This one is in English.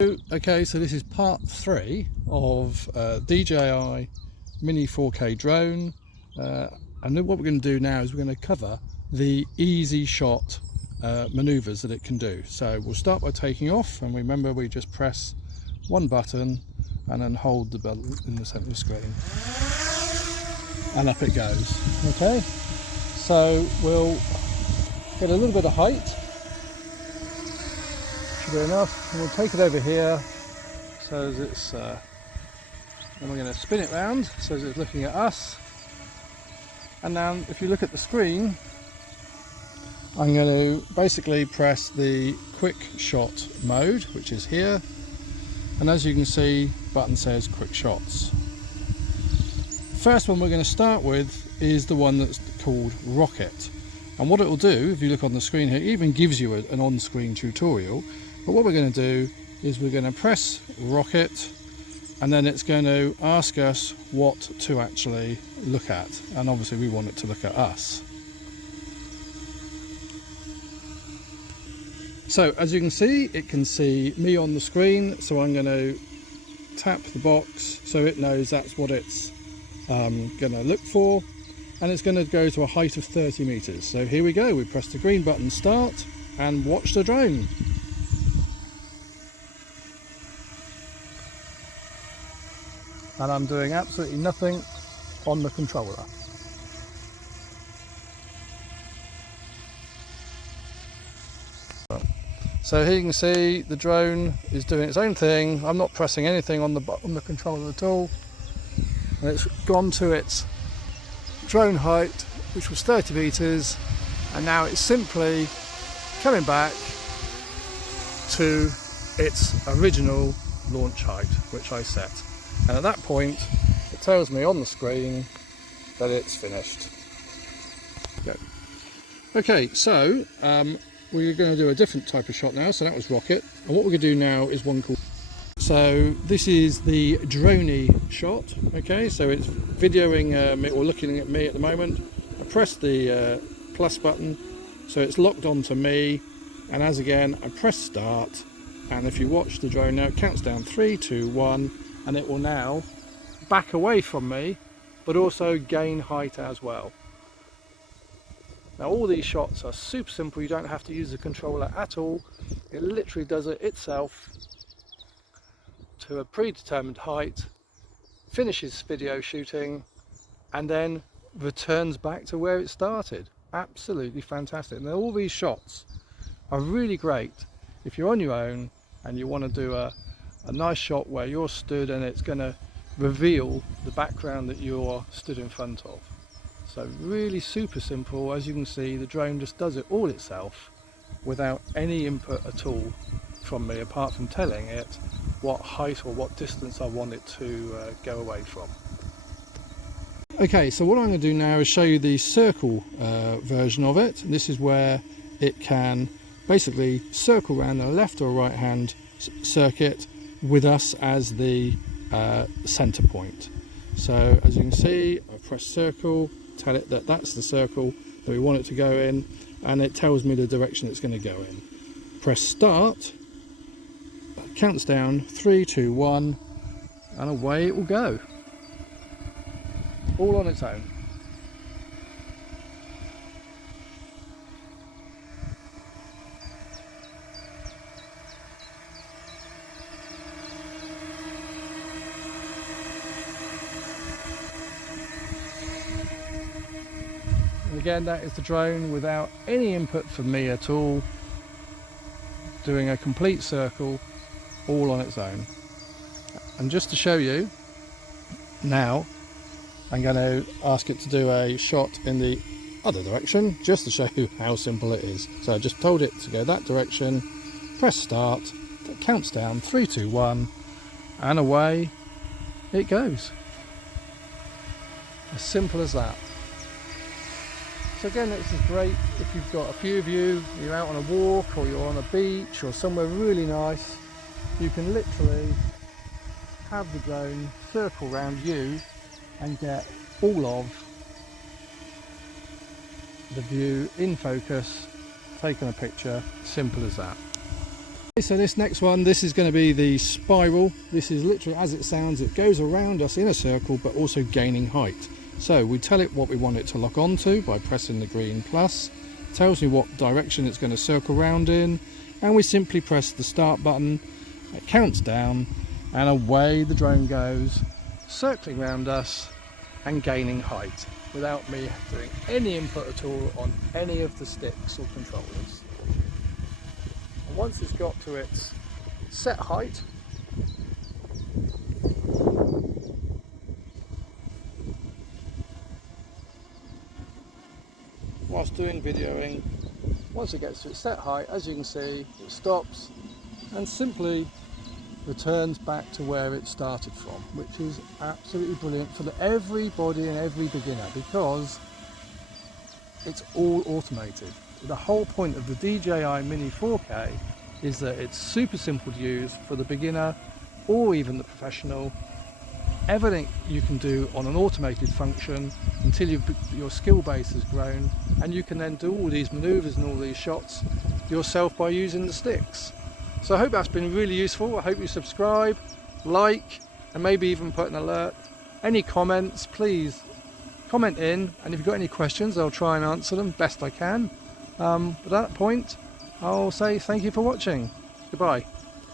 Okay, so this is part 3 of DJI Mini4k drone, and then what we're going to do now is we're going to cover the easy shot maneuvers that it can do. So we'll start by taking off, and remember we just press one button and then hold the button in the center of the screen, and up it goes. Okay, so we'll get a little bit of height. Should be enough, and we'll take it over here so as it's and we're going to spin it round so as it's looking at us. And now if you look at the screen, I'm going to basically press the quick shot mode, which is here, and as you can see, the button says quick shots. First one we're going to start with is the one that's called rocket, and what it will do, if you look on the screen here, it even gives you an on-screen tutorial. But what we're going to do is we're going to press rocket, and then it's going to ask us what to actually look at, and obviously we want it to look at us. So as you can see, it can see me on the screen, so I'm going to tap the box so it knows that's what it's going to look for, and it's going to go to a height of 30 meters. So here we go, we press the green button, start, and watch the drone. And I'm doing absolutely nothing on the controller. So here you can see the drone is doing its own thing. I'm not pressing anything on the controller at all. And it's gone to its drone height, which was 30 meters, and now it's simply coming back to its original launch height, which I set. And at that point, it tells me on the screen that it's finished. Okay, so we're going to do a different type of shot now. So that was rocket, and what we're going to do now is one called. So this is the droney shot. Okay, so it's videoing me, or looking at me at the moment. I press the plus button, so it's locked onto me, and as again I press start, and if you watch the drone now, it counts down 3, 2, 1. And it will now back away from me, but also gain height as well. Now all these shots are super simple, you don't have to use the controller at all. It literally does it itself to a predetermined height, finishes video shooting, and then returns back to where it started. Absolutely fantastic. And all these shots are really great if you're on your own and you want to do a nice shot where you're stood and it's going to reveal the background that you're stood in front of. So really super simple. As you can see, the drone just does it all itself without any input at all from me, apart from telling it what height or what distance I want it to go away from. Okay, so what I'm going to do now is show you the circle version of it. This is where it can basically circle around the left or right hand circuit with us as the center point. So as you can see, I press circle, tell it that that's the circle that we want it to go in, and it tells me the direction it's going to go in. Press start, counts down 3, 2, 1, and away it will go, all on its own. Again, that is the drone without any input from me at all, doing a complete circle all on its own. And just to show you, now I'm going to ask it to do a shot in the other direction, just to show you how simple it is. So I just told it to go that direction, press start, it counts down 3, 2, 1, and away it goes. As simple as that. So again, this is great if you've got a few of you, you're out on a walk or you're on a beach or somewhere really nice. You can literally have the drone circle around you and get all of the view in focus, taking a picture, simple as that. So this next one, this is going to be the spiral. This is literally, as it sounds, it goes around us in a circle but also gaining height. So we tell it what we want it to lock onto by pressing the green plus. It tells me what direction it's going to circle round in, and we simply press the start button. It counts down and away the drone goes, circling around us and gaining height without me doing any input at all on any of the sticks or controllers. And once it's got to its set height, whilst doing videoing, once it gets to its set height, as you can see, it stops and simply returns back to where it started from, which is absolutely brilliant for everybody and every beginner, because it's all automated. The whole point of the DJI Mini4k is that it's super simple to use for the beginner or even the professional. Everything you can do on an automated function until your skill base has grown, and you can then do all these maneuvers and all these shots yourself by using the sticks. So I hope that's been really useful. I hope you subscribe, like, and maybe even put an alert. Any comments, please comment in, and if you've got any questions, I'll try and answer them best I can. But at that point, I'll say thank you for watching. Goodbye.